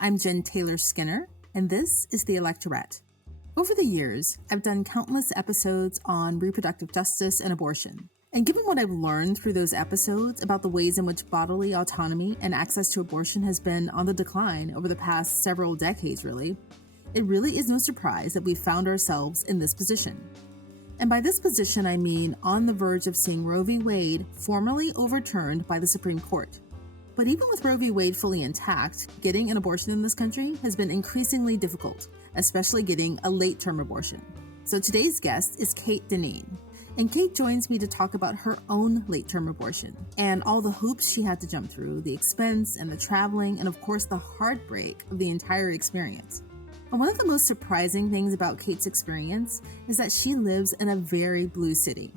I'm Jen Taylor Skinner, and this is the Electorette. Over the years, I've done countless episodes on reproductive justice and abortion. And given what I've learned through those episodes about the ways in which bodily autonomy and access to abortion has been on the decline over the past several decades, it really is no surprise that we've found ourselves in this position. And by this position, I mean on the verge of seeing Roe v. Wade formally overturned by the Supreme Court. But even with Roe v. Wade fully intact, getting an abortion in this country has been increasingly difficult, especially getting a late-term abortion. So today's guest is Kate Dineen. And Kate joins me to talk about her own late-term abortion and all the hoops she had to jump through, the expense and the traveling, and of course the heartbreak of the entire experience. And one of the most surprising things about Kate's experience is that she lives in a very blue city.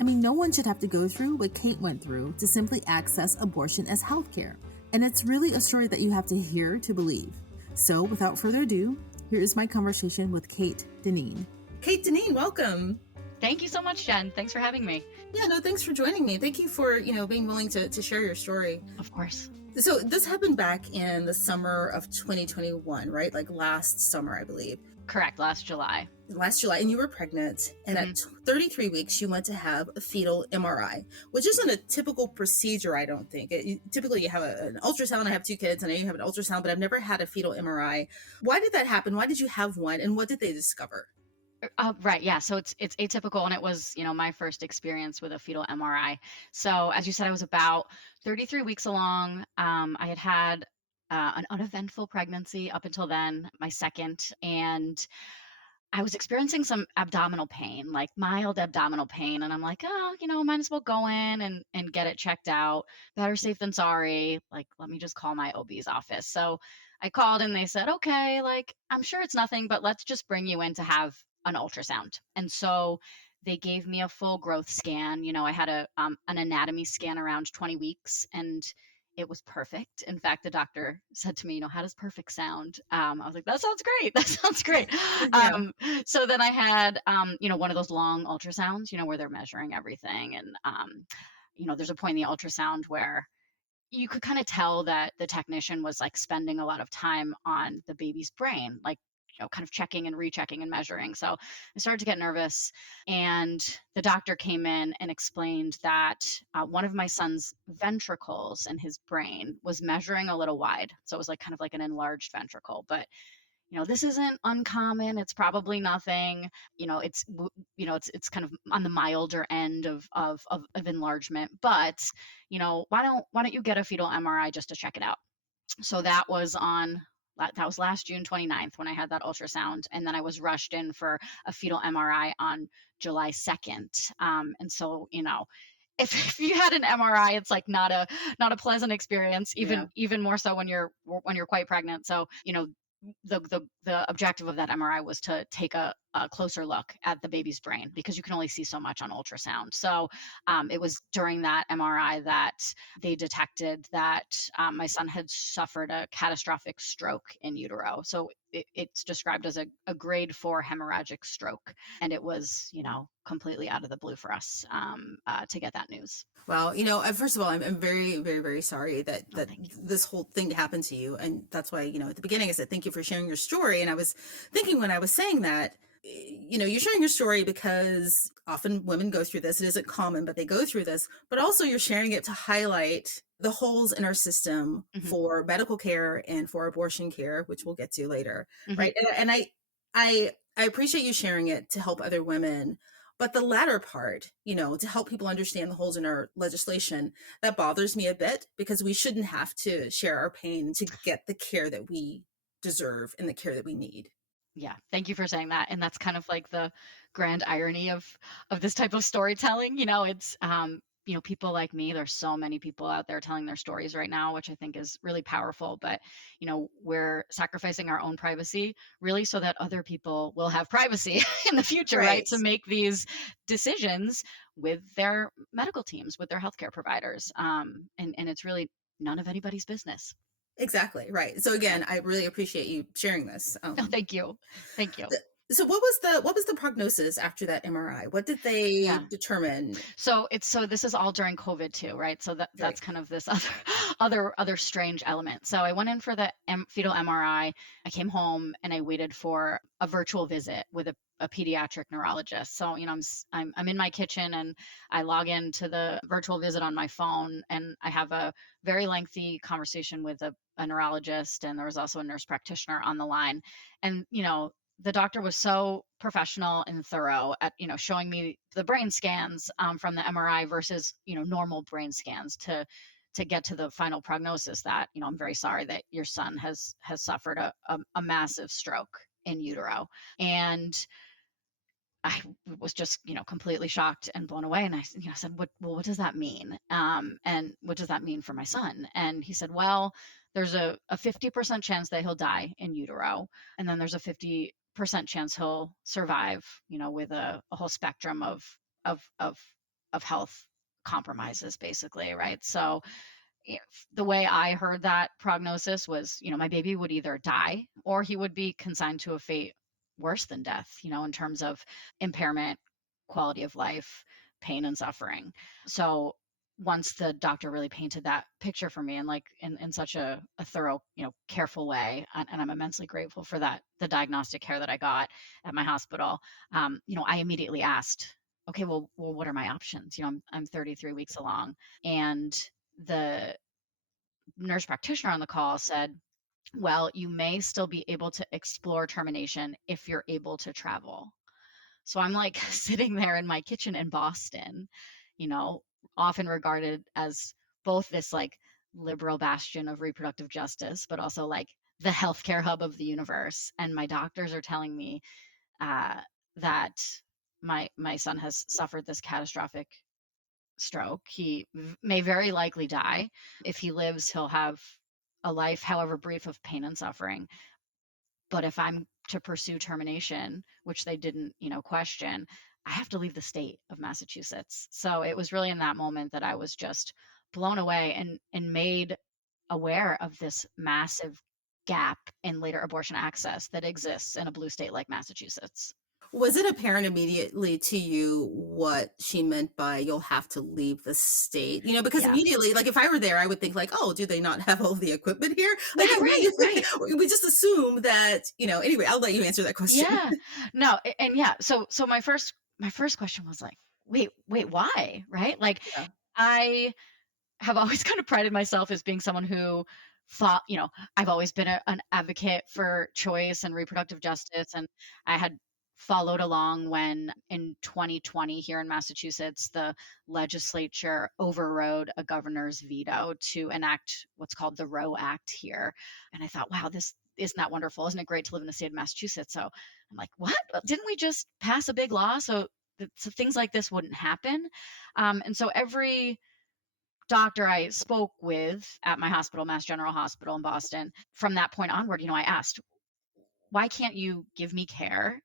I mean, no one should have to go through what Kate went through to simply access abortion as healthcare. And it's really a story that you have to hear to believe. So without further ado, here is my conversation with Kate Dineen. Kate Dineen, welcome. Thank you so much, Jen. Thanks for having me. Yeah, no, thanks for joining me. Thank you for, being willing to share your story. Of course. So this happened back in the summer of 2021, right? Like last summer, I believe. Correct. Last July. And you were pregnant, and at 33 weeks, you went to have a fetal MRI, which isn't a typical procedure, I don't think. Typically, you have an ultrasound. I have two kids, and I know you have an ultrasound, but I've never had a fetal MRI. Why did that happen? Why did you have one, and what did they discover? Right. Yeah. So it's atypical, and it was, my first experience with a fetal MRI. So as you said, I was about 33 weeks along. I had an uneventful pregnancy up until then, my second, and I was experiencing some abdominal pain, like mild abdominal pain. And I'm like, might as well go in and get it checked out. Better safe than sorry. Like, let me just call my OB's office. So I called and they said, okay, like, I'm sure it's nothing, but let's just bring you in to have an ultrasound. And so they gave me a full growth scan. I had an anatomy scan around 20 weeks, and it was perfect. In fact, the doctor said to me, how does perfect sound? I was like, that sounds great. That sounds great. Yeah. So then I had, one of those long ultrasounds, where they're measuring everything. And, there's a point in the ultrasound where you could kind of tell that the technician was like spending a lot of time on the baby's brain, like, kind of checking and rechecking and measuring. So I started to get nervous, and the doctor came in and explained that one of my son's ventricles in his brain was measuring a little wide. So it was like kind of like an enlarged ventricle, but this isn't uncommon. It's probably nothing. It's kind of on the milder end of enlargement. But why don't you get a fetal MRI just to check it out? So that was last June 29th when I had that ultrasound. And then I was rushed in for a fetal MRI on July 2nd. And so, if you had an MRI, it's like not a pleasant experience, even more so when you're quite pregnant. So, the objective of that MRI was to take a closer look at the baby's brain, because you can only see so much on ultrasound. So it was during that MRI that they detected that my son had suffered a catastrophic stroke in utero. So it's described as a grade 4 hemorrhagic stroke. And it was, completely out of the blue for us to get that news. Well, first of all, I'm very, very, very sorry that this whole thing happened to you. And that's why, at the beginning I said, thank you for sharing your story. And I was thinking when I was saying that, you're sharing your story because often women go through this. It isn't common, but they go through this. But also you're sharing it to highlight the holes in our system for medical care and for abortion care, which we'll get to later. Right. And I appreciate you sharing it to help other women. But the latter part, to help people understand the holes in our legislation, that bothers me a bit, because we shouldn't have to share our pain to get the care that we deserve and the care that we need. Yeah. Thank you for saying that. And that's kind of like the grand irony of this type of storytelling. It's, people like me, there's so many people out there telling their stories right now, which I think is really powerful. But, we're sacrificing our own privacy really so that other people will have privacy in the future, right? To make these decisions with their medical teams, with their healthcare providers. And it's really none of anybody's business. Exactly. Right. So again, I really appreciate you sharing this. Thank you. Thank you. So what was the prognosis after that MRI? What did they Yeah. determine? So this is all during COVID too, right? So that's Right. kind of this other other strange element. So I went in for the fetal MRI. I came home and I waited for a virtual visit with a pediatric neurologist. So I'm in my kitchen and I log into the virtual visit on my phone and I have a very lengthy conversation with a neurologist, and there was also a nurse practitioner on the line. And the doctor was so professional and thorough at showing me the brain scans from the MRI versus normal brain scans to get to the final prognosis that I'm very sorry that your son has suffered a massive stroke in utero. And I was just, completely shocked and blown away. And I said, what does that mean? And what does that mean for my son? And he said, well, there's a 50% chance that he'll die in utero. And then there's a 50% chance he'll survive, with a whole spectrum of, of, of health compromises, basically. Right. So the way I heard that prognosis was, my baby would either die or he would be consigned to a fate worse than death, in terms of impairment, quality of life, pain, and suffering. So once the doctor really painted that picture for me and like in such a thorough, careful way, and I'm immensely grateful for that, the diagnostic care that I got at my hospital, I immediately asked, okay, well, what are my options? I'm 33 weeks along, and the nurse practitioner on the call said, well, you may still be able to explore termination if you're able to travel. So I'm like sitting there in my kitchen in Boston, you know, often regarded as both this like liberal bastion of reproductive justice, but also like the healthcare hub of the universe. And my doctors are telling me uh, that my son has suffered this catastrophic stroke. He may very likely die. If he lives, he'll have a life, however brief, of pain and suffering. But if I'm to pursue termination, which they didn't, question, I have to leave the state of Massachusetts. So it was really in that moment that I was just blown away and made aware of this massive gap in later abortion access that exists in a blue state like Massachusetts. Was it apparent immediately to you what she meant by you'll have to leave the state? Because Yeah. immediately, like if I were there, I would think like, oh, do they not have all the equipment here? Like Yeah, right, right. we just assume that, anyway, I'll let you answer that question. Yeah. No, and yeah, so my first question was like, "Wait, why?" Right? Like, Yeah. I have always kind of prided myself as being someone who thought, I've always been an advocate for choice and reproductive justice. And I had followed along when in 2020 here in Massachusetts, the legislature overrode a governor's veto to enact what's called the Roe Act here. And I thought, wow, this isn't that wonderful? Isn't it great to live in the state of Massachusetts? So I'm like, what? Well, didn't we just pass a big law so things like this wouldn't happen? And so every doctor I spoke with at my hospital, Mass General Hospital in Boston, from that point onward, I asked, why can't you give me care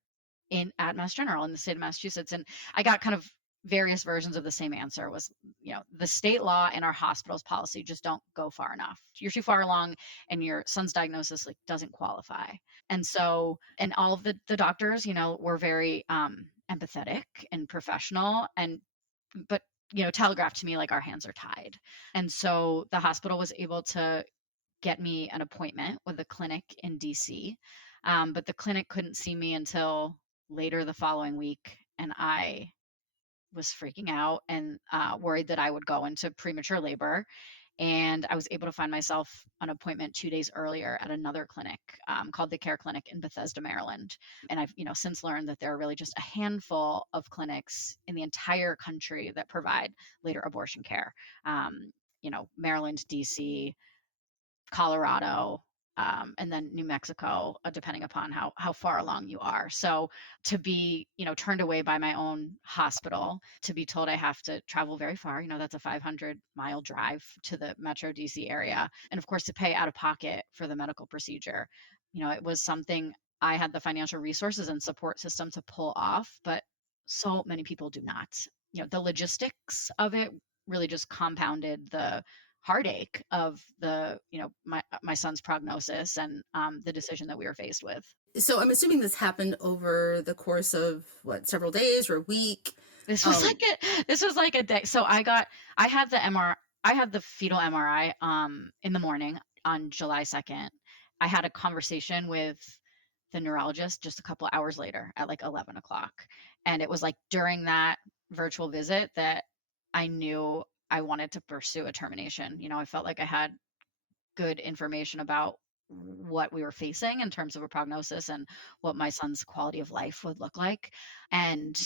in at Mass General in the state of Massachusetts? And I got kind of various versions of the same answer was, the state law and our hospital's policy just don't go far enough. You're too far along and your son's diagnosis like doesn't qualify. And so, and all of the doctors, were very empathetic and professional and but telegraphed to me like our hands are tied. And so the hospital was able to get me an appointment with a clinic in DC, but the clinic couldn't see me until later the following week, and I was freaking out and worried that I would go into premature labor. And I was able to find myself an appointment 2 days earlier at another clinic called the Care Clinic in Bethesda, Maryland. And I've since learned that there are really just a handful of clinics in the entire country that provide later abortion care. Maryland, DC, Colorado, and then New Mexico, depending upon how far along you are. So to be, turned away by my own hospital, to be told I have to travel very far, that's a 500-mile drive to the Metro DC area, and of course to pay out of pocket for the medical procedure. It was something I had the financial resources and support system to pull off, but so many people do not. The logistics of it really just compounded heartache of my son's prognosis and the decision that we were faced with. So I'm assuming this happened over the course of what, several days or a week? This was Um, like a day. So I had the MR I had the fetal MRI in the morning on July 2nd. I had a conversation with the neurologist just a couple hours later at like 11 o'clock. And it was like during that virtual visit that I knew I wanted to pursue a termination. I felt like I had good information about what we were facing in terms of a prognosis and what my son's quality of life would look like. And,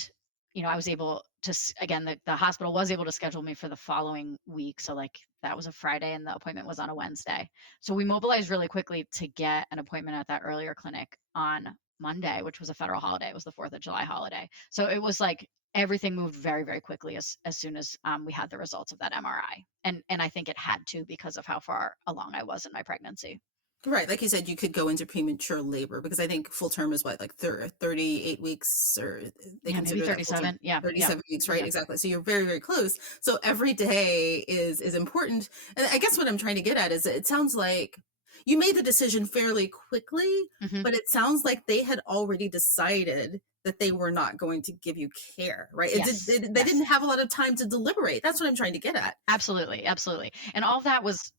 I was able to, again, the hospital was able to schedule me for the following week. So, like, that was a Friday and the appointment was on a Wednesday. So, we mobilized really quickly to get an appointment at that earlier clinic on Monday, which was a federal holiday. It was the 4th of July holiday. So, it was like everything moved very, very quickly as soon as we had the results of that MRI. And I think it had to because of how far along I was in my pregnancy. right, like you said, you could go into premature labor because I think full term is what, like 38 weeks, or they Yeah, maybe consider that full term. 37. Yeah, yeah, 37 weeks, right? yeah. Exactly. So you're very, very close. So every day is important. And I guess what I'm trying to get at is that it sounds like you made the decision fairly quickly, Mhm. but it sounds like they had already decided that they were not going to give you care, right? Yes, They yes. didn't have a lot of time to deliberate. That's what I'm trying to get at. Absolutely, absolutely. And all that was,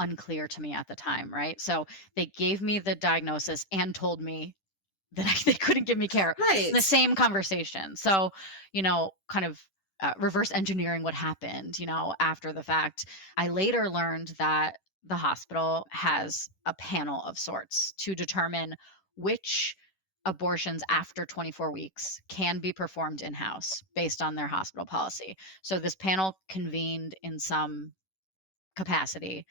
unclear to me at the time, right? So they gave me the diagnosis and told me that they couldn't give me care in the Right. same conversation. So, kind of reverse engineering what happened, after the fact. I later learned that the hospital has a panel of sorts to determine which abortions after 24 weeks can be performed in house based on their hospital policy. So, this panel convened in some capacity.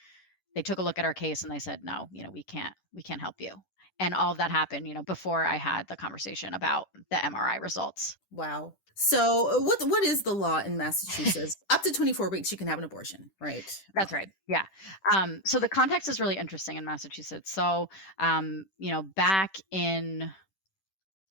They took a look at our case and they said, no, we can't help you. And all of that happened, before I had the conversation about the MRI results. Wow. So what is the law in Massachusetts? Up to 24 weeks you can have an abortion, right? That's right. Yeah. So the context is really interesting in Massachusetts. So, back in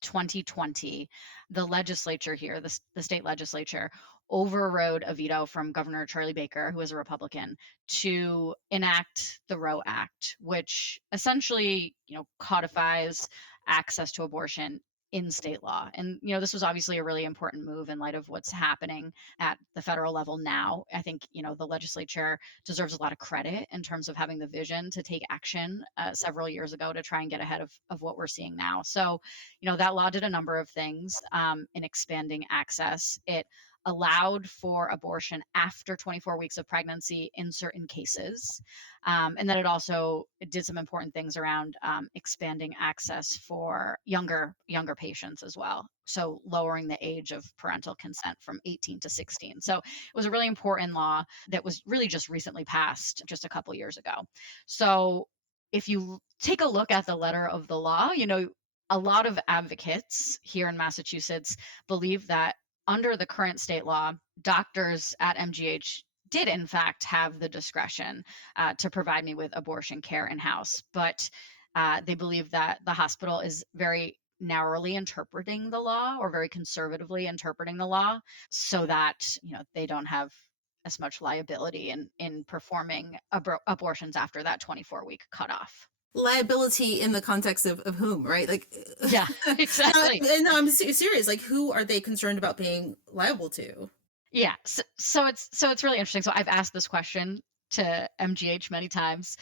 2020, the legislature here, the state legislature, overrode a veto from Governor Charlie Baker, who was a Republican, to enact the Roe Act, which essentially, codifies access to abortion in state law. And, this was obviously a really important move in light of what's happening at the federal level now. I think, the legislature deserves a lot of credit in terms of having the vision to take action several years ago to try and get ahead of what we're seeing now. So, that law did a number of things in expanding access. It allowed for abortion after 24 weeks of pregnancy in certain cases. And then it did some important things around expanding access for younger patients as well. So lowering the age of parental consent from 18 to 16. So it was a really important law that was really just recently passed just a couple years ago. So if you take a look at the letter of the law, a lot of advocates here in Massachusetts believe that under the current state law, doctors at MGH did in fact have the discretion to provide me with abortion care in house, but they believe that the hospital is very narrowly interpreting the law or very conservatively interpreting the law so that they don't have as much liability in performing abortions after that 24-week cutoff. Liability in the context of whom, right? Like, Yeah, no, exactly. and I'm serious. Like, who are they concerned about being liable to? Yeah, so it's really interesting. So I've asked this question to MGH many times,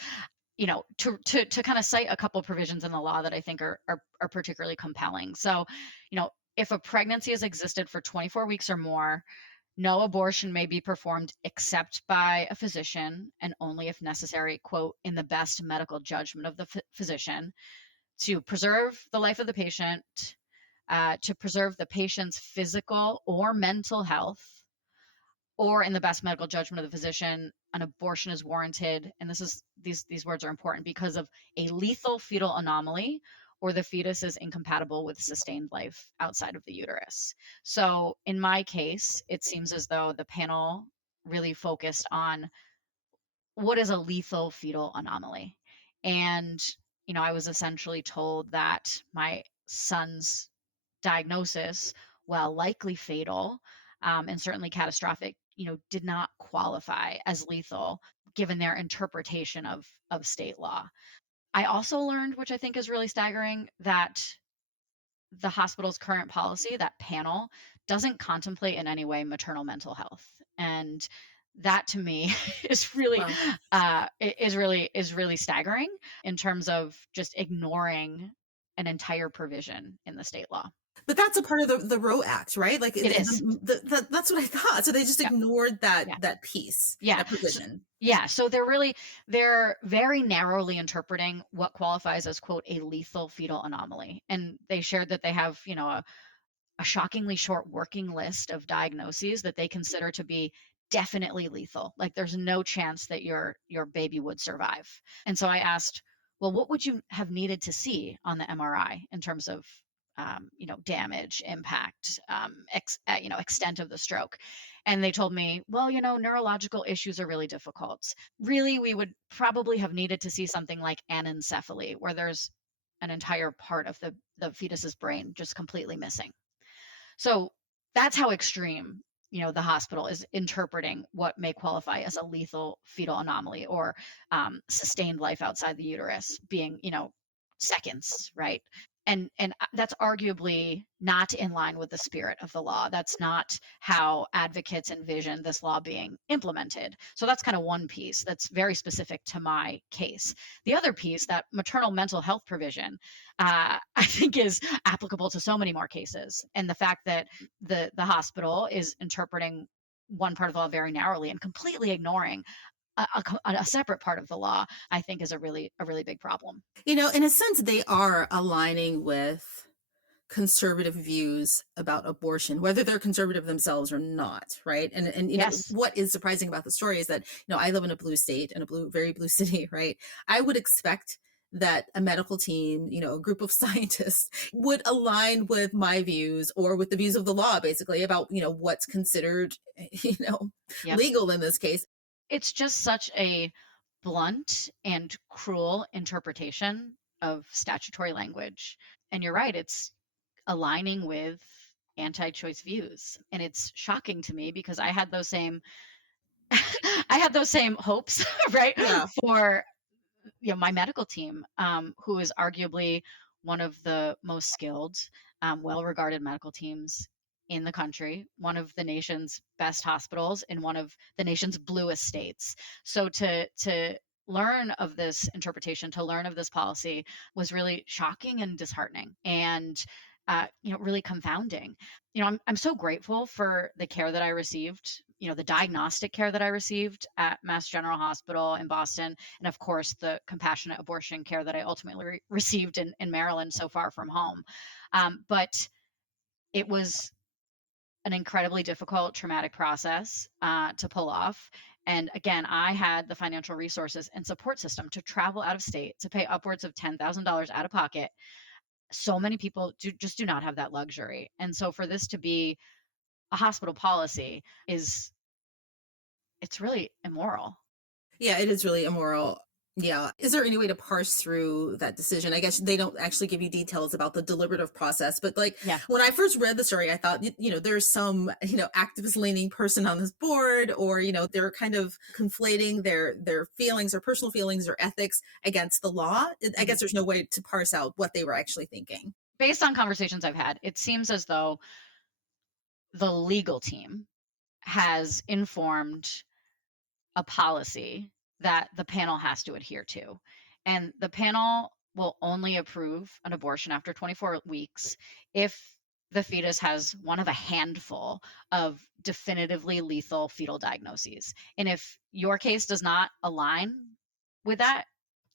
to kind of cite a couple provisions in the law that I think are particularly compelling. So, if a pregnancy has existed for 24 weeks or more, no abortion may be performed except by a physician and only if necessary, quote, in the best medical judgment of the physician to preserve the life of the patient, to preserve the patient's physical or mental health, or in the best medical judgment of the physician, an abortion is warranted. And these words are important because of a lethal fetal anomaly or the fetus is incompatible with sustained life outside of the uterus. So in my case, it seems as though the panel really focused on what is a lethal fetal anomaly. And, I was essentially told that my son's diagnosis, while likely fatal and certainly catastrophic, did not qualify as lethal given their interpretation of state law. I also learned, which I think is really staggering, that the hospital's current policy, that panel, doesn't contemplate in any way maternal mental health. And that to me is really Well, is really staggering in terms of just ignoring an entire provision in the state law. but that's a part of the Roe Act, right? Like, It is. that's what I thought. So they just Yeah. ignored Yeah. that piece, Yeah. that provision. So they're very narrowly interpreting what qualifies as quote a lethal fetal anomaly. And they shared that they have, a shockingly short working list of diagnoses that they consider to be definitely lethal. Like there's no chance that your baby would survive. And so I asked, well, what would you have needed to see on the MRI in terms of damage, impact, extent of the stroke? And they told me, well, neurological issues are really difficult. Really, we would probably have needed to see something like anencephaly, where there's an entire part of the fetus's brain just completely missing. So that's how extreme, the hospital is interpreting what may qualify as a lethal fetal anomaly or sustained life outside the uterus being, seconds, right? And that's arguably not in line with the spirit of the law. That's not how advocates envision this law being implemented. So that's kind of one piece that's very specific to my case. The other piece, that maternal mental health provision, I think is applicable to so many more cases. And the fact that the hospital is interpreting one part of the law very narrowly and completely ignoring a separate part of the law, I think is a really big problem. In a sense, they are aligning with conservative views about abortion, whether they're conservative themselves or not, right? And Yes. what is surprising about the story is that I live in a blue state, in a very blue city, right? I would expect that a medical team, a group of scientists would align with my views or with the views of the law, basically, about what's considered, Yep. legal in this case. It's just such a blunt and cruel interpretation of statutory language. And you're right, it's aligning with anti-choice views. And it's shocking to me because I had those same I had those same hopes, right? Yeah. For my medical team, who is arguably one of the most skilled, well-regarded medical teams in the country, one of the nation's best hospitals in one of the nation's bluest states. So to learn of this interpretation, to learn of this policy was really shocking and disheartening, and really confounding. I'm so grateful for the care that I received, the diagnostic care that I received at Mass General Hospital in Boston, and of course the compassionate abortion care that I ultimately received in Maryland, so far from home. But it was an incredibly difficult, traumatic process to pull off. And again, I had the financial resources and support system to travel out of state, to pay upwards of $10,000 out of pocket. So many people just do not have that luxury. And so for this to be a hospital policy it's really immoral. Yeah, it is really immoral. Yeah. Is there any way to parse through that decision? I guess they don't actually give you details about the deliberative process, but like Yeah. when I first read the story, I thought, there's some, activist leaning person on this board, or, they're kind of conflating their feelings or personal feelings or ethics against the law. I Mhm. guess there's no way to parse out what they were actually thinking. Based on conversations I've had, it seems as though the legal team has informed a policy that the panel has to adhere to. And the panel will only approve an abortion after 24 weeks if the fetus has one of a handful of definitively lethal fetal diagnoses. And if your case does not align with that,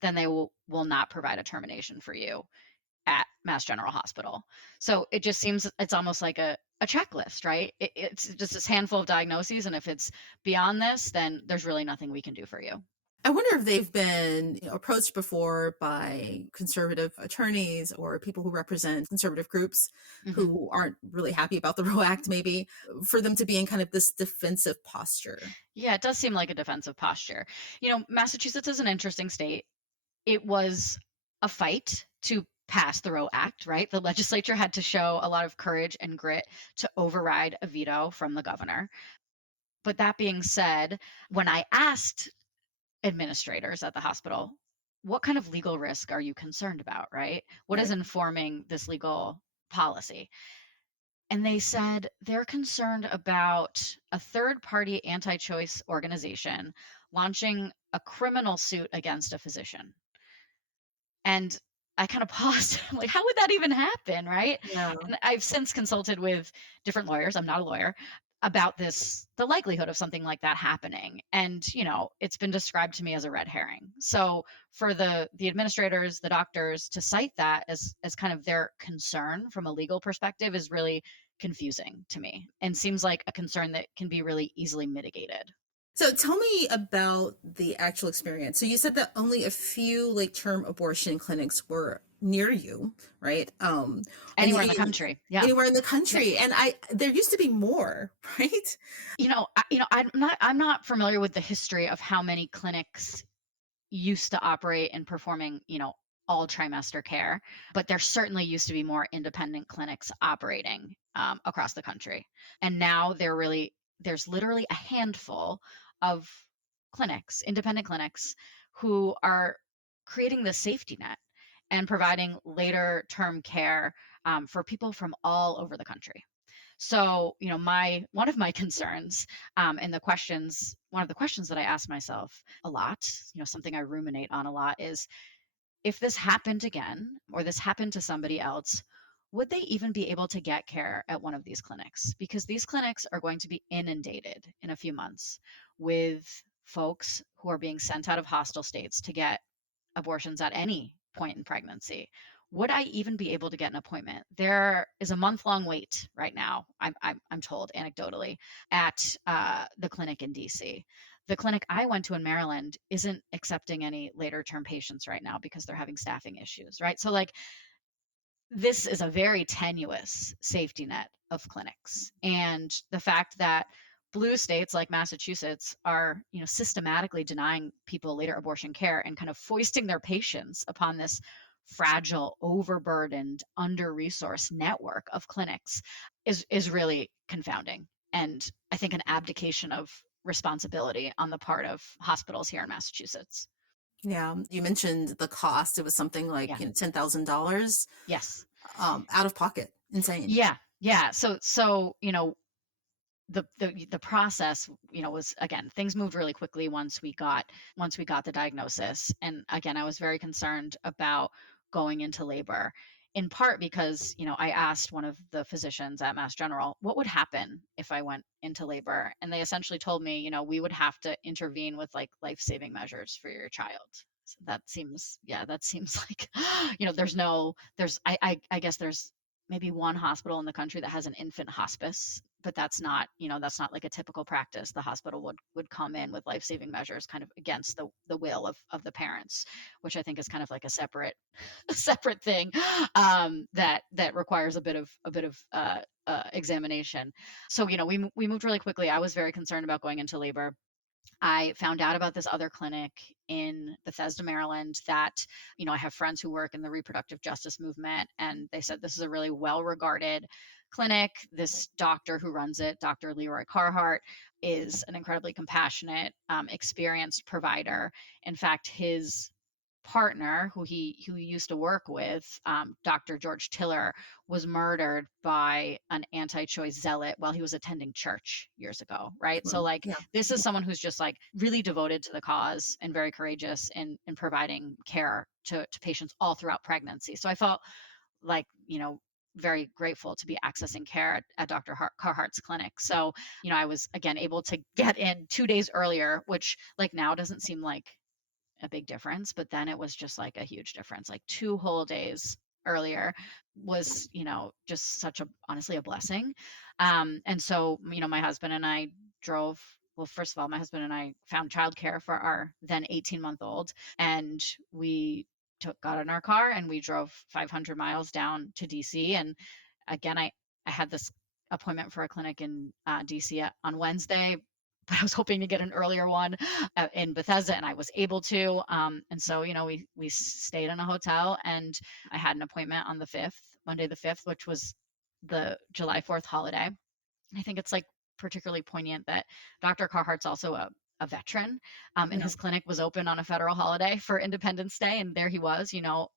then they will not provide a termination for you at Mass General Hospital. So it just seems it's almost like a checklist, right? It's just this handful of diagnoses. And if it's beyond this, then there's really nothing we can do for you. I wonder if they've been approached before by conservative attorneys or people who represent conservative groups Hmm. who aren't really happy about the Roe Act, maybe, for them to be in kind of this defensive posture. Yeah, it does seem like a defensive posture. Massachusetts is an interesting state. It was a fight to pass the Roe Act, right? The legislature had to show a lot of courage and grit to override a veto from the governor. But that being said, when I asked administrators at the hospital, what kind of legal risk are you concerned about, right? What is Right. informing this legal policy? And they said they're concerned about a third party anti choice organization launching a criminal suit against a physician. And I kind of paused. I'm like, how would that even happen? Right. Yeah. And I've since consulted with different lawyers. I'm not a lawyer about this, the likelihood of something like that happening. And, it's been described to me as a red herring. So for the administrators, the doctors to cite that as kind of their concern from a legal perspective is really confusing to me and seems like a concern that can be really easily mitigated. So tell me about the actual experience. So you said that only a few late-term abortion clinics were near you, right? And Anywhere in the country. Yeah. anywhere in the Yep. country, and there used to be more, right? I'm not familiar with the history of how many clinics used to operate in performing, all trimester care, but there certainly used to be more independent clinics operating across the country. And now there's literally a handful of clinics, independent clinics, who are creating the safety net and providing later term care for people from all over the country. So, my one of my concerns, and one of the questions that I ask myself a lot, something I ruminate on a lot is if this happened again or this happened to somebody else, would they even be able to get care at one of these clinics? Because these clinics are going to be inundated in a few months with folks who are being sent out of hostile states to get abortions at any point in pregnancy. Would I even be able to get an appointment? There is a month-long wait right now. I'm told anecdotally at the clinic in DC. The clinic I went to in Maryland isn't accepting any later term patients right now because they're having staffing issues, right? So like this is a very tenuous safety net of clinics. And the fact that blue states like Massachusetts are, systematically denying people later abortion care and kind of foisting their patients upon this fragile, overburdened, under-resourced network of clinics is really confounding. And I think an abdication of responsibility on the part of hospitals here in Massachusetts. Yeah, you mentioned the cost. It was something like, Yeah. $10,000 Yes. out of pocket. Insane. Yeah. Yeah. So the process, was, again, things moved really quickly once we got the diagnosis. And again, I was very concerned about going into labor, in part because, I asked one of the physicians at Mass General what would happen if I went into labor, and they essentially told me, we would have to intervene with like life-saving measures for your child. So that seems like, I guess there's maybe one hospital in the country that has an infant hospice, but that's not like a typical practice. The hospital would come in with life-saving measures kind of against the will of the parents, which I think is kind of like a separate a separate thing, that requires a bit of examination. So we moved really quickly. I was very concerned about going into labor. I found out about this other clinic in Bethesda, Maryland that, I have friends who work in the reproductive justice movement, and they said this is a really well regarded clinic. This doctor who runs it, Dr. Leroy Carhart, is an incredibly compassionate, experienced provider. In fact, his partner who he used to work with, Dr. George Tiller, was murdered by an anti-choice zealot while he was attending church years ago, right? So Well, like yeah. this is someone who's just like really devoted to the cause and very courageous in providing care to patients all throughout pregnancy. So I felt like, very grateful to be accessing care at Dr. Carhart's clinic. So, I was again able to get in 2 days earlier, which like now doesn't seem like a big difference, but then it was just like a huge difference. Like 2 whole days earlier was, just such a honestly a blessing. And so, my husband and I drove. Well, first of all, my husband and I found childcare for our then 18-month-old, and we got in our car and we drove 500 miles down to DC. And again, I had this appointment for a clinic in DC on Wednesday, but I was hoping to get an earlier one in Bethesda, and I was able to. And so, we stayed in a hotel, and I had an appointment on the 5th, Monday the 5th, which was the July 4th holiday. I think it's like particularly poignant that Dr. Carhart's also a veteran, and Yeah. his clinic was open on a federal holiday for Independence Day, and there he was,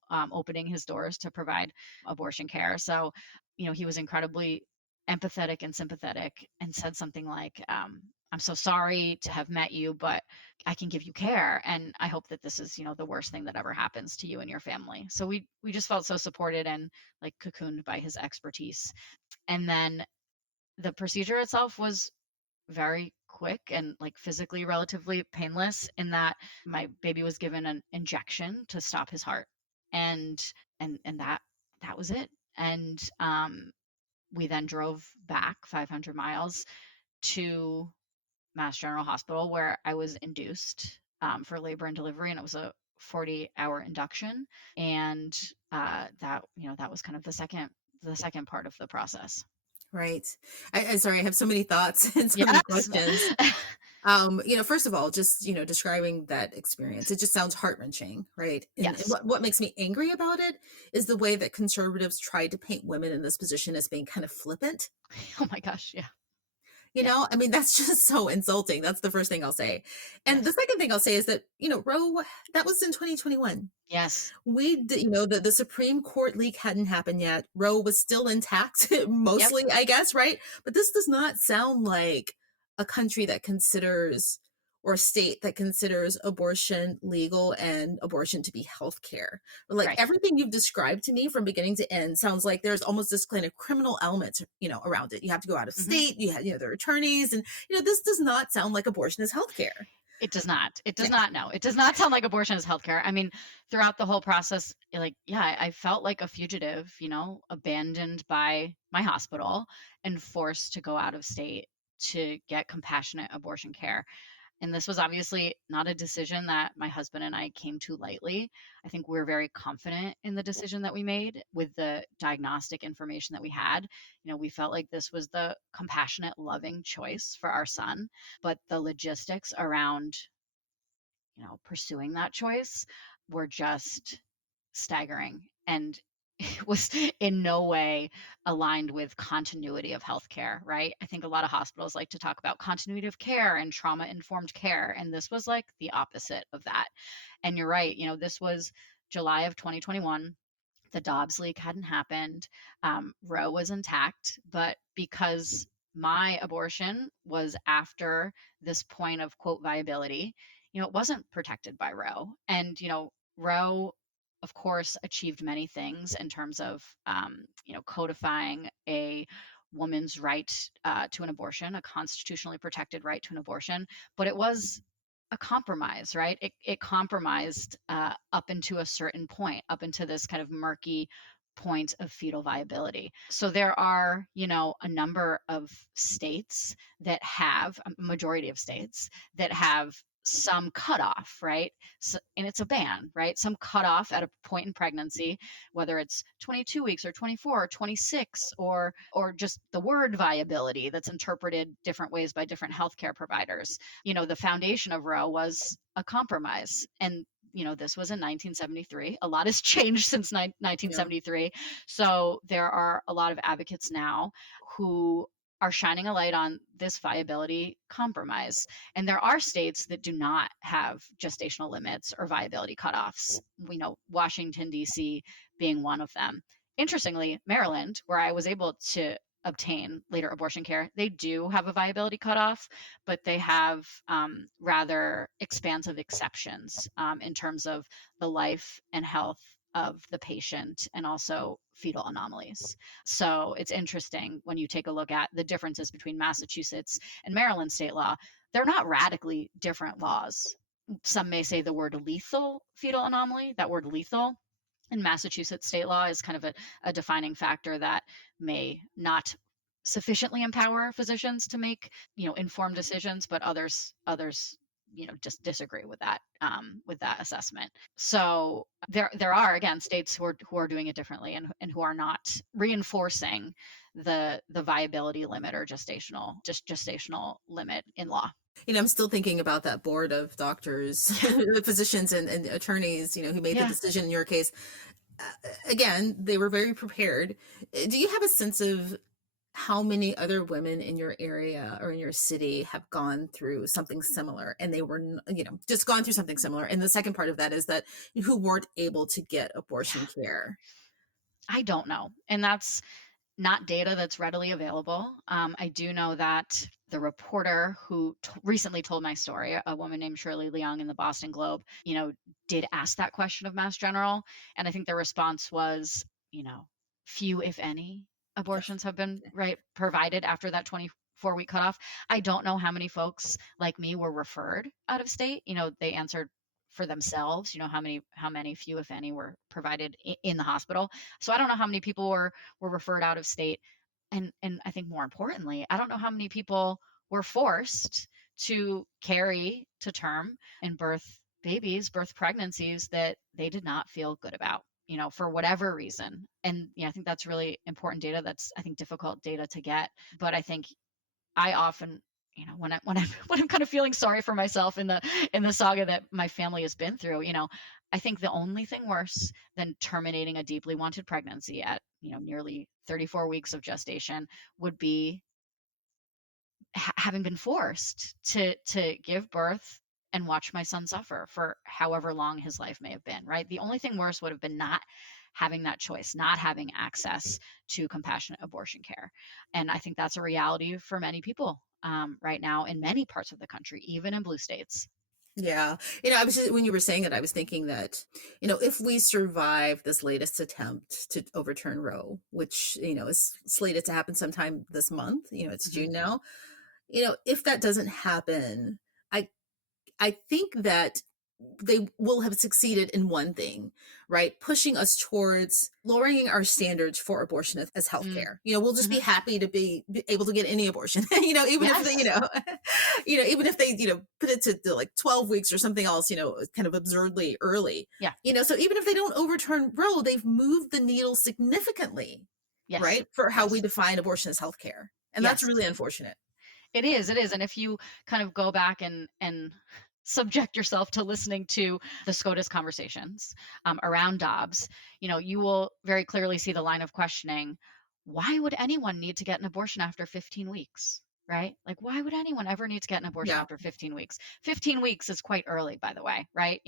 opening his doors to provide abortion care. So, he was incredibly empathetic and sympathetic, and said something like, "I'm so sorry to have met you, but I can give you care, and I hope that this is, the worst thing that ever happens to you and your family." So we just felt so supported and like cocooned by his expertise. And then the procedure itself was very quick and like physically relatively painless, in that my baby was given an injection to stop his heart, and that was it. And we then drove back 500 miles to Mass General Hospital, where I was induced for labor and delivery, and it was a 40-hour induction. And that was kind of the second part of the process. Right. I sorry, I have so many thoughts and so many Yes. questions. First of all, just, describing that experience, it just sounds heart-wrenching, right? And Yes. what makes me angry about it is the way that conservatives tried to paint women in this position as being kind of flippant. Oh my gosh. Yeah. You Yeah. know, I mean, that's just so insulting. That's the first thing I'll say. And the Yes. second thing I'll say is that, Roe, that was in 2021. Yes. The Supreme Court leak hadn't happened yet. Roe was still intact, Yep. mostly, I guess, right? But this does not sound like a country that considers, or a state that considers abortion legal and abortion to be healthcare. Like Right. everything you've described to me from beginning to end sounds like there's almost this kind of criminal element, around it. You have to go out of Hmm. state, you have, there are attorneys, and, this does not sound like abortion is healthcare. It does not. It does Yeah. not. No, it does not sound like abortion is healthcare. I mean, throughout the whole process, like, yeah, I felt like a fugitive, abandoned by my hospital and forced to go out of state to get compassionate abortion care. And this was obviously not a decision that my husband and I came to lightly. I think we're very confident in the decision that we made with the diagnostic information that we had. We felt like this was the compassionate, loving choice for our son, but the logistics around, pursuing that choice were just staggering. And it was in no way aligned with continuity of healthcare, right? I think a lot of hospitals like to talk about continuity of care and trauma informed care. And this was like the opposite of that. And you're right, this was July of 2021. The Dobbs leak hadn't happened. Roe was intact, but because my abortion was after this point of quote viability, it wasn't protected by Roe. And, Roe, of course, achieved many things in terms of, codifying a woman's right to an abortion, a constitutionally protected right to an abortion, but it was a compromise, right? It compromised up into a certain point, up into this kind of murky point of fetal viability. So there are, a number of states that have, a majority of states that have some cutoff, right? So, and it's a ban, right? Some cutoff at a point in pregnancy, whether it's 22 weeks or 24 or 26, or just the word viability that's interpreted different ways by different healthcare providers. The foundation of Roe was a compromise. And this was in 1973. A lot has changed since Yeah. 1973. So there are a lot of advocates now who are shining a light on this viability compromise. And there are states that do not have gestational limits or viability cutoffs. We know Washington, D.C. being one of them. Interestingly, Maryland, where I was able to obtain later abortion care, they do have a viability cutoff, but they have rather expansive exceptions in terms of the life and health of the patient and also fetal anomalies. So it's interesting when you take a look at the differences between Massachusetts and Maryland state law. They're not radically different laws. Some may say the word lethal fetal anomaly, that word lethal in Massachusetts state law is kind of a defining factor that may not sufficiently empower physicians to make informed decisions, but others just disagree with that assessment. So there are again states who are doing it differently, and who are not reinforcing the viability limit or gestational limit in law. I'm still thinking about that board of doctors, Yeah. physicians, and attorneys, who made the Yeah. decision in your case. Again, they were very prepared. Do you have a sense of how many other women in your area or in your city have gone through something similar and they were, just gone through something similar. And the second part of that is that who weren't able to get abortion Yeah, care. I don't know, and that's not data that's readily available. I do know that the reporter who recently told my story, a woman named Shirley Leung in the Boston Globe, did ask that question of Mass General. And I think the response was, you know, few, if any, Yeah. abortions have been provided after that 24-week cutoff. I don't know how many folks like me were referred out of state. They answered for themselves, how many few, if any, were provided in the hospital. So I don't know how many people were referred out of state. And I think more importantly, I don't know how many people were forced to carry to term and birth pregnancies that they did not feel good about, for whatever reason. And I think that's really important data. That's, I think, difficult data to get. But I think I often, when I'm kind of feeling sorry for myself in the saga that my family has been through, I think the only thing worse than terminating a deeply wanted pregnancy at, nearly 34 weeks of gestation would be having been forced to give birth and watch my son suffer for however long his life may have been, right? The only thing worse would have been not having that choice, not having access to compassionate abortion care. And I think that's a reality for many people right now in many parts of the country, even in blue states. Yeah. I was just, when you were saying it, I was thinking that, if we survive this latest attempt to overturn Roe, which, is slated to happen sometime this month, it's Hmm. June now, if that doesn't happen, I I think that they will have succeeded in one thing, right? Pushing us towards lowering our standards for abortion as healthcare. We'll just be Mm-hmm. happy to be able to get any abortion, even if they, Yes. even if they, put it to like 12 weeks or something else, kind of absurdly early. Yeah. So even if they don't overturn Roe, they've moved the needle significantly, Yes. right? For how we Yes. define abortion as healthcare. And that's Yes. really unfortunate. It is, and if you kind of go back and subject yourself to listening to the SCOTUS conversations around Dobbs, you will very clearly see the line of questioning. Why would anyone need to get an abortion after 15 weeks? Right? Like, why would anyone ever need to get an abortion Yeah. after 15 weeks? 15 weeks is quite early, by the way, right?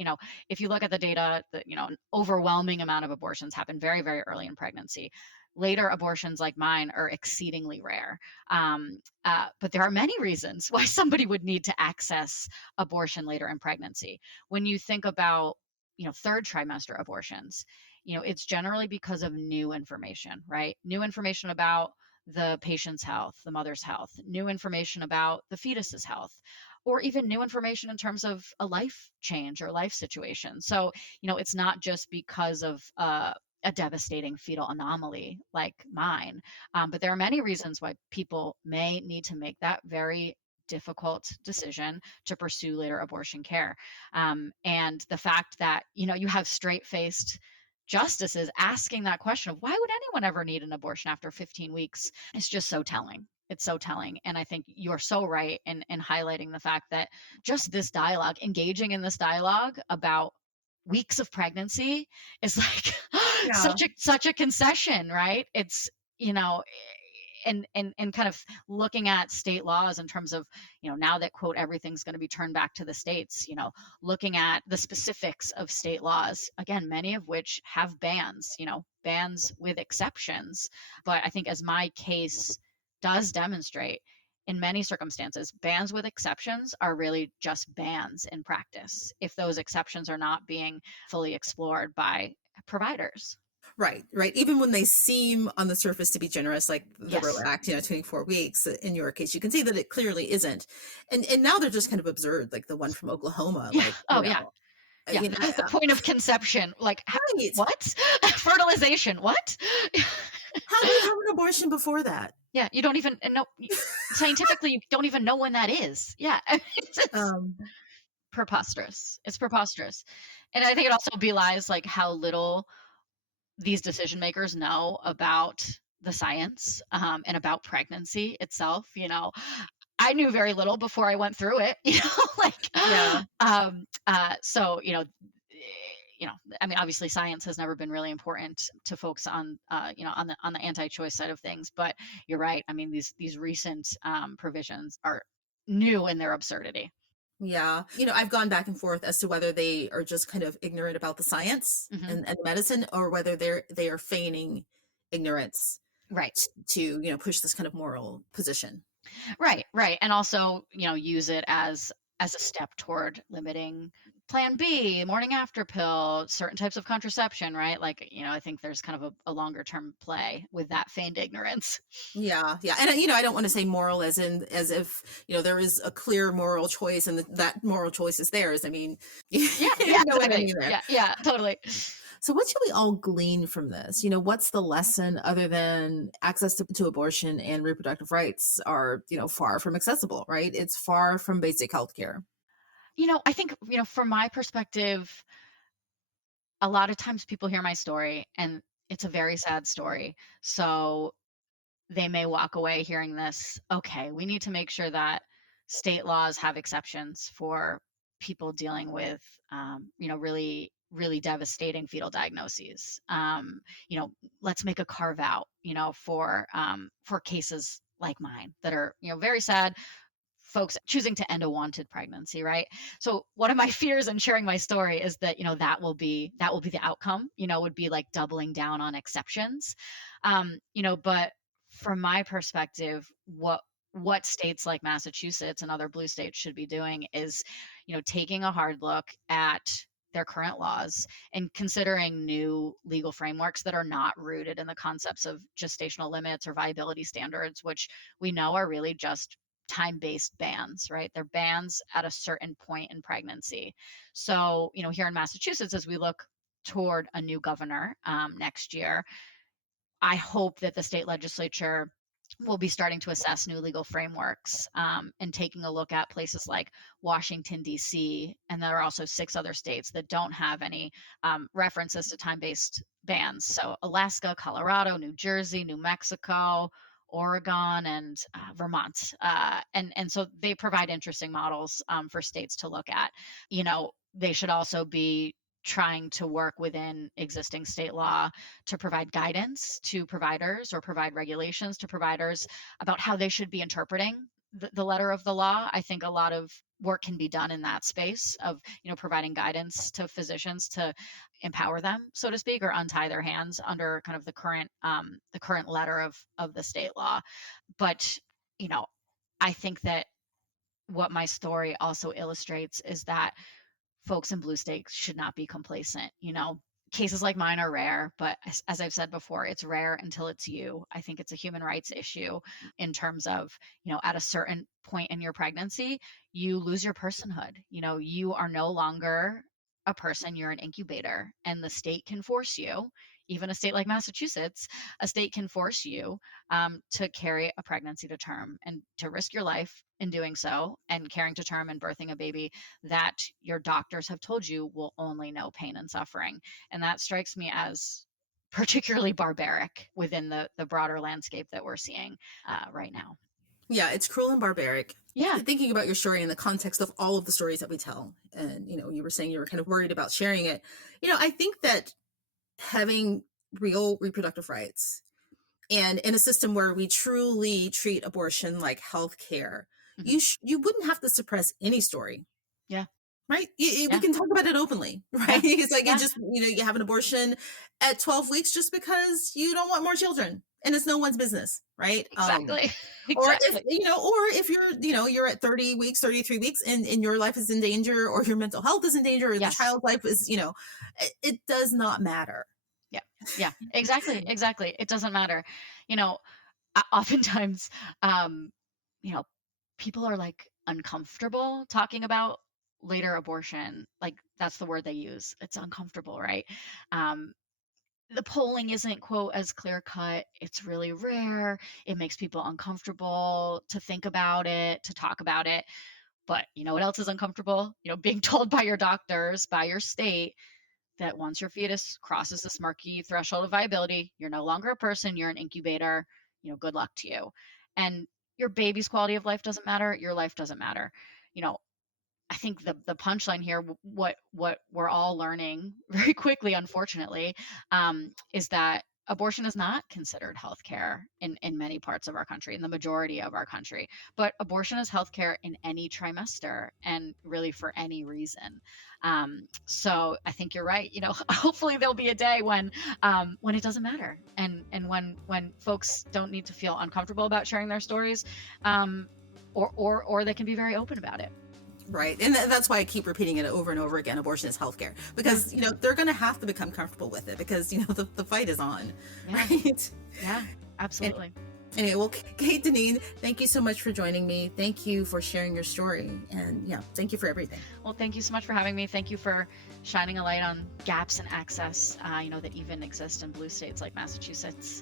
If you look at the data, an overwhelming amount of abortions happen very, very early in pregnancy. Later abortions like mine are exceedingly rare. But there are many reasons why somebody would need to access abortion later in pregnancy. When you think about, third trimester abortions, it's generally because of new information, right? New information about the patient's health, the mother's health, new information about the fetus's health, or even new information in terms of a life change or life situation. So, it's not just because of a devastating fetal anomaly like mine. But there are many reasons why people may need to make that very difficult decision to pursue later abortion care. And the fact that, you have straight faced justices asking that question of why would anyone ever need an abortion after 15 weeks is just so telling. It's so telling. And I think you're so right in highlighting the fact that just this dialogue, engaging in this dialogue about weeks of pregnancy is like Yeah. such a concession, right? It's, you know, and kind of looking at state laws in terms of, now that quote everything's going to be turned back to the states, looking at the specifics of state laws, again, many of which have bans, bans with exceptions. But I think as my case does demonstrate, in many circumstances, bans with exceptions are really just bans in practice if those exceptions are not being fully explored by providers. Right, right. Even when they seem on the surface to be generous, like the Roe Yes. Act, 24 weeks, in your case, you can see that it clearly isn't. And now they're just kind of absurd, like the one from Oklahoma, Yeah. Oh, yeah. Yeah. you know, The point of conception, like, right. what? Fertilization, what? How do you have an abortion before that? Yeah, you don't even know scientifically, you don't even know when that is. Yeah, it's Um, preposterous. It's preposterous. And I think it also belies, like, how little these decision makers know about the science, and about pregnancy itself. I knew very little before I went through it, like, yeah. so, I mean, obviously science has never been really important to folks on, on the anti-choice side of things, but you're right. I mean, these recent provisions are new in their absurdity. Yeah. I've gone back and forth as to whether they are just kind of ignorant about the science Hmm. and medicine, or whether they are feigning ignorance Right. to push this kind of moral position. Right, right. And also, use it as a step toward limiting plan B, morning after pill, certain types of contraception, right? Like, I think there's kind of a longer term play with that feigned ignorance. Yeah, yeah. And I don't want to say moral as if, there is a clear moral choice and that moral choice is theirs. I mean, you Yeah, yeah, know what I exactly. mean there. Yeah, yeah, totally. So what should we all glean from this? What's the lesson other than access to abortion and reproductive rights are, far from accessible, right? It's far from basic health care. I think, from my perspective, a lot of times people hear my story and it's a very sad story. So they may walk away hearing this, okay, we need to make sure that state laws have exceptions for people dealing with, really, really devastating fetal diagnoses. Let's make a carve out, for cases like mine that are, very sad, folks choosing to end a wanted pregnancy, right? So one of my fears in sharing my story is that, that will be the outcome, would be like doubling down on exceptions. But from my perspective, what states like Massachusetts and other blue states should be doing is, taking a hard look at their current laws and considering new legal frameworks that are not rooted in the concepts of gestational limits or viability standards, which we know are really just time-based bans, right? They're bans at a certain point in pregnancy. So, here in Massachusetts, as we look toward a new governor next year, I hope that the state legislature will be starting to assess new legal frameworks and taking a look at places like Washington, D.C. And there are also 6 other states that don't have any references to time based bans. So Alaska, Colorado, New Jersey, New Mexico, Oregon, and Vermont. And so they provide interesting models for states to look at. They should also be trying to work within existing state law to provide guidance to providers or provide regulations to providers about how they should be interpreting the letter of the law. I think a lot of work can be done in that space of, providing guidance to physicians to empower them, so to speak, or untie their hands under kind of the current letter of the state law. But, you know, I think that what my story also illustrates is that folks in blue states should not be complacent. Cases like mine are rare, but as I've said before, it's rare until it's you. I think it's a human rights issue in terms of, at a certain point in your pregnancy, you lose your personhood. You are no longer a person, you're an incubator, and the state can force you, even a state like Massachusetts, a state can force you to carry a pregnancy to term and to risk your life in doing so and carrying to term and birthing a baby that your doctors have told you will only know pain and suffering. And that strikes me as particularly barbaric within the broader landscape that we're seeing right now. Yeah, it's cruel and barbaric. Yeah. Thinking about your story in the context of all of the stories that we tell, and you were saying you were kind of worried about sharing it. I think that having real reproductive rights and in a system where we truly treat abortion like health care, Hmm. you wouldn't have to suppress any story. Yeah. Right? We Yeah. can talk about it openly, right? Yeah. It's like Yeah. you have an abortion at 12 weeks just because you don't want more children, and it's no one's business, right? Exactly. Or if, Exactly. you're at 30 weeks, 33 weeks, and your life is in danger, or your mental health is in danger, or the Yes. child's life is, it does not matter. Yeah. Yeah. Exactly. Exactly. It doesn't matter. You know, oftentimes, um, you know, people are like uncomfortable talking about later abortion. Like that's the word they use. It's uncomfortable, right? Um, the polling isn't quote as clear cut. It's really rare. It makes people uncomfortable to think about it, to talk about it. But you know what else is uncomfortable? Being told by your doctors, by your state, that once your fetus crosses this murky threshold of viability, you're no longer a person, you're an incubator. Good luck to you. And your baby's quality of life doesn't matter, your life doesn't matter. You know, I think the punchline here, what we're all learning very quickly, unfortunately, is that abortion is not considered healthcare in many parts of our country, in the majority of our country. But abortion is healthcare in any trimester and really for any reason. So I think you're right. You know, hopefully there'll be a day when it doesn't matter, and when folks don't need to feel uncomfortable about sharing their stories, or they can be very open about it. Right. And that's why I keep repeating it over and over again. Abortion is healthcare, because, they're going to have to become comfortable with it, because, the fight is on. Yeah. Right. Yeah, absolutely. Anyway, well, Kate Dineen, thank you so much for joining me. Thank you for sharing your story. And thank you for everything. Well, thank you so much for having me. Thank you for shining a light on gaps in access, that even exist in blue states like Massachusetts.